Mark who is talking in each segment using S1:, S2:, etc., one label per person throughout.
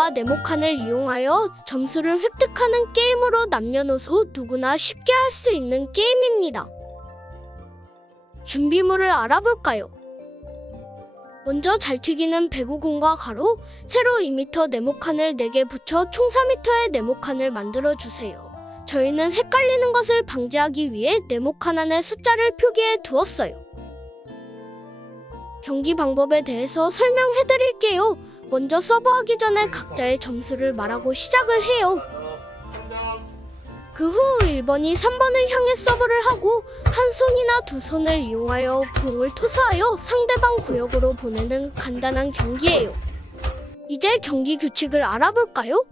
S1: 공과 네모칸을 이용하여 점수를 획득하는 게임으로 남녀노소 누구나 쉽게 할 수 있는 게임입니다. 준비물을 알아볼까요? 먼저 잘 튀기는 배구공과 가로, 세로 2m 네모칸을 4개 붙여 총 4m의 네모칸을 만들어 주세요. 저희는 헷갈리는 것을 방지하기 위해 네모칸 안에 숫자를 표기해 두었어요. 경기 방법에 대해서 설명해 드릴게요. 먼저 서브하기 전에 각자의 점수를 말하고 시작을 해요. 그 후 1번이 3번을 향해 서브를 하고 한 손이나 두 손을 이용하여 공을 토스하여 상대방 구역으로 보내는 간단한 경기예요. 이제 경기 규칙을 알아볼까요?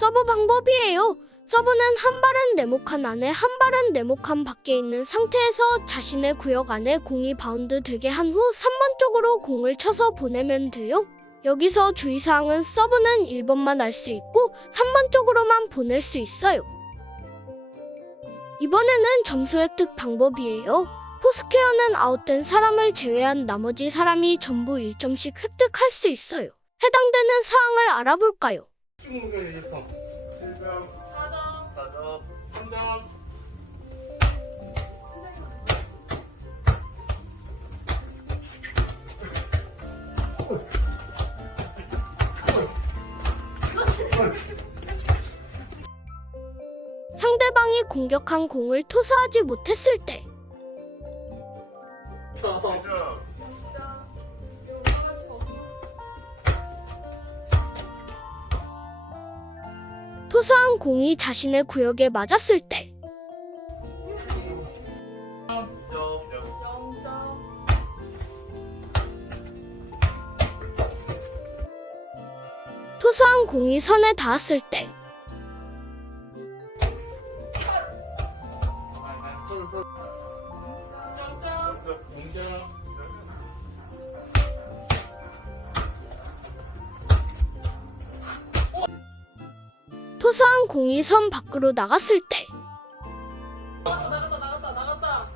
S1: 서브 방법이에요. 서브는 한 발은 네모칸 안에 한 발은 네모칸 밖에 있는 상태에서 자신의 구역 안에 공이 바운드 되게 한 후 3번 쪽으로 공을 쳐서 보내면 돼요. 여기서 주의사항은 서브는 1번만 알 수 있고 3번 쪽으로만 보낼 수 있어요. 이번에는 점수 획득 방법이에요. 포스케어는 아웃된 사람을 제외한 나머지 사람이 전부 1점씩 획득할 수 있어요. 해당되는 사항을 알아볼까요?
S2: 4점, 3점.
S1: 상대방이 공격한 공을 토스하지 못했을
S2: 때4 점.
S1: 토스한 공이 자신의 구역에 맞았을 때
S2: 0점.
S1: 토스한 공이 선에 닿았을 때 토스한 공이 선 밖으로 나갔을 때
S3: 나갔다 나갔다 나갔다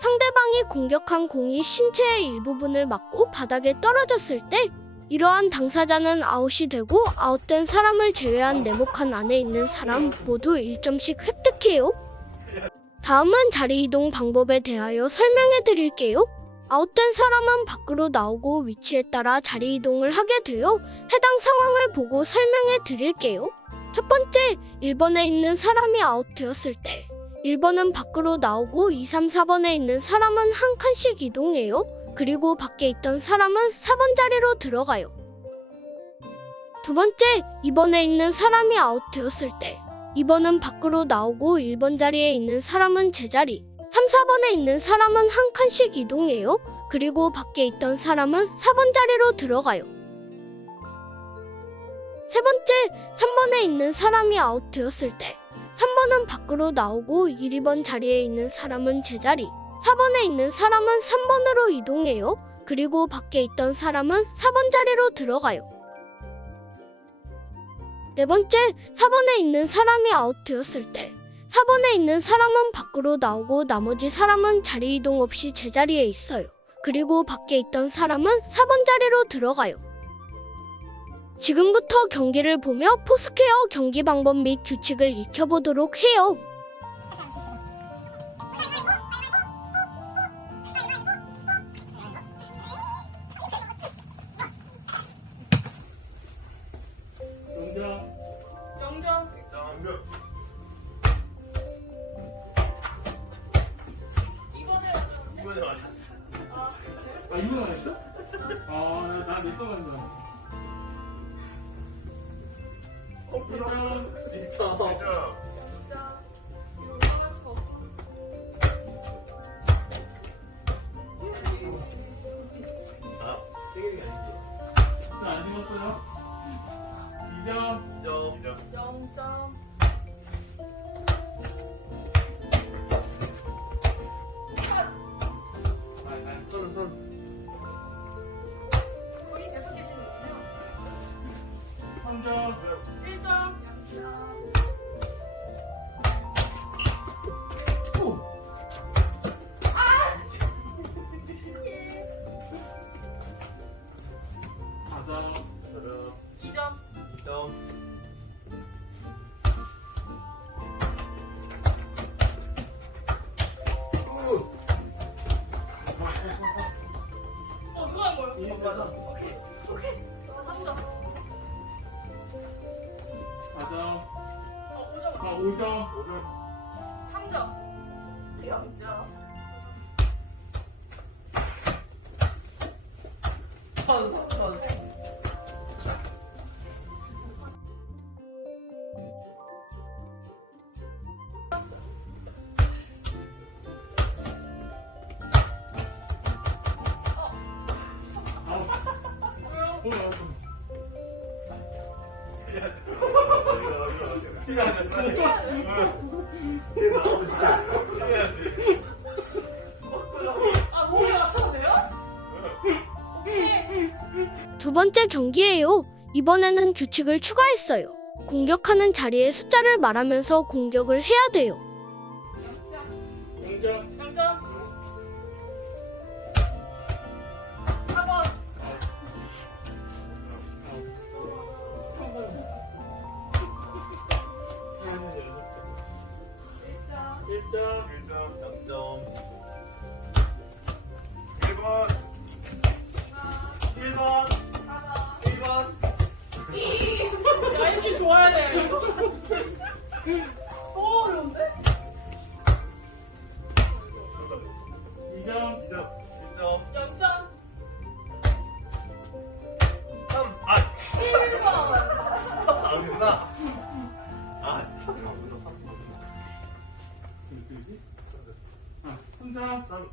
S1: 상대방이 공격한 공이 신체의 일부분을 맞고 바닥에 떨어졌을 때 이러한 당사자는 아웃이 되고 아웃된 사람을 제외한 네모칸 안에 있는 사람 모두 1점씩 획득해요. 다음은 자리 이동 방법에 대하여 설명해 드릴게요. 아웃된 사람은 밖으로 나오고 위치에 따라 자리 이동을 하게 되어 해당 상황을 보고 설명해 드릴게요. 첫 번째, 1번에 있는 사람이 아웃되었을 때 1번은 밖으로 나오고 2, 3, 4번에 있는 사람은 한 칸씩 이동해요. 그리고 밖에 있던 사람은 4번 자리로 들어가요. 두 번째, 2번에 있는 사람이 아웃되었을 때 2번은 밖으로 나오고 1번 자리에 있는 사람은 제자리, 3, 4번에 있는 사람은 한 칸씩 이동해요. 그리고 밖에 있던 사람은 4번 자리로 들어가요. 세 번째, 3번에 있는 사람이 아웃되었을 때 3번은 밖으로 나오고 1, 2번 자리에 있는 사람은 제자리, 4번에 있는 사람은 3번으로 이동해요. 그리고 밖에 있던 사람은 4번 자리로 들어가요. 네 번째, 4번에 있는 사람이 아웃되었을 때 4번에 있는 사람은 밖으로 나오고 나머지 사람은 자리 이동 없이 제자리에 있어요. 그리고 밖에 있던 사람은 4번 자리로 들어가요. 지금부터 경기를 보며 포스케어 경기 방법 및 규칙을 익혀보도록 해요.
S3: 아,
S2: 나몇번 간
S3: 계시 0점.
S2: 선, 선.
S4: 아
S1: 두 번째 경기예요. 이번에는 규칙을 추가했어요. 공격하는 자리에 숫자를 말하면서 공격을 해야 돼요.
S4: 0점.
S3: 0점. 1점,
S4: 1점, 3점.
S2: 1번. 1번. 1번. 1번.
S3: 야, 이렇게 좋아야 돼. 너무 어려운데?
S4: 2점.
S2: 아,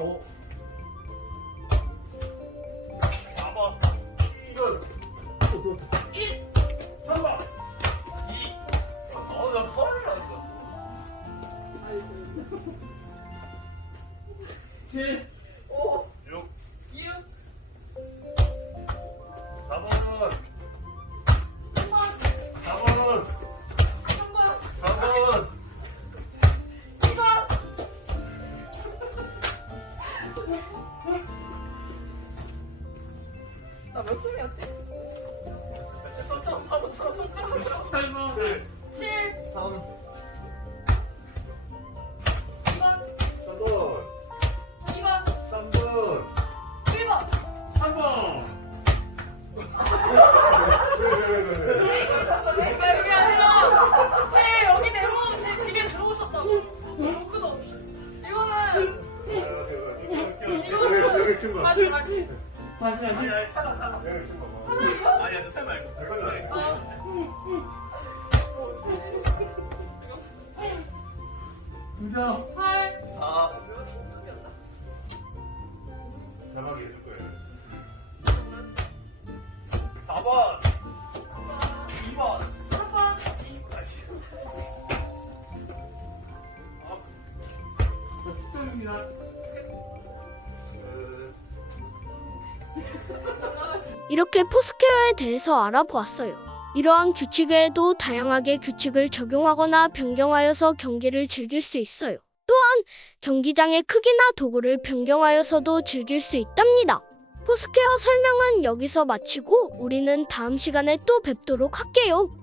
S4: 3점.
S3: 4번. 2번.
S4: 1.
S2: 3번. 2. 어, 나 펄이 났어.
S4: 7.
S3: 5.
S2: 6,
S3: 6.
S2: 4번.
S3: 3번.
S4: 8번.
S2: 7,
S3: 7.
S2: 3,
S3: 2번.
S2: 4번.
S3: 2번.
S2: 3번.
S3: 1번.
S4: 3번.
S3: 아, 그게 아니라 제 여기 내려오제 집에 들어오셨다고. 노크도 없이. 이거는
S2: 여기 쓴 거.
S3: 다시 다시.
S4: 다시
S2: 아니,
S4: 다시.
S2: 아니, 쓴 거. 아니야, 저쌤 말고. 이거는
S3: 아.
S4: 9점.
S3: 8.
S2: 다 자막이 해줄 거예요. 4번. 2번.
S3: 3번.
S2: 아씨. 아,
S4: 10점입니다.
S2: 그,
S1: 이렇게 포스케어에 대해서 알아보았어요. 이러한 규칙 외에도 다양하게 규칙을 적용하거나 변경하여서 경기를 즐길 수 있어요. 또한 경기장의 크기나 도구를 변경하여서도 즐길 수 있답니다. 포스케어 설명은 여기서 마치고 우리는 다음 시간에 또 뵙도록 할게요.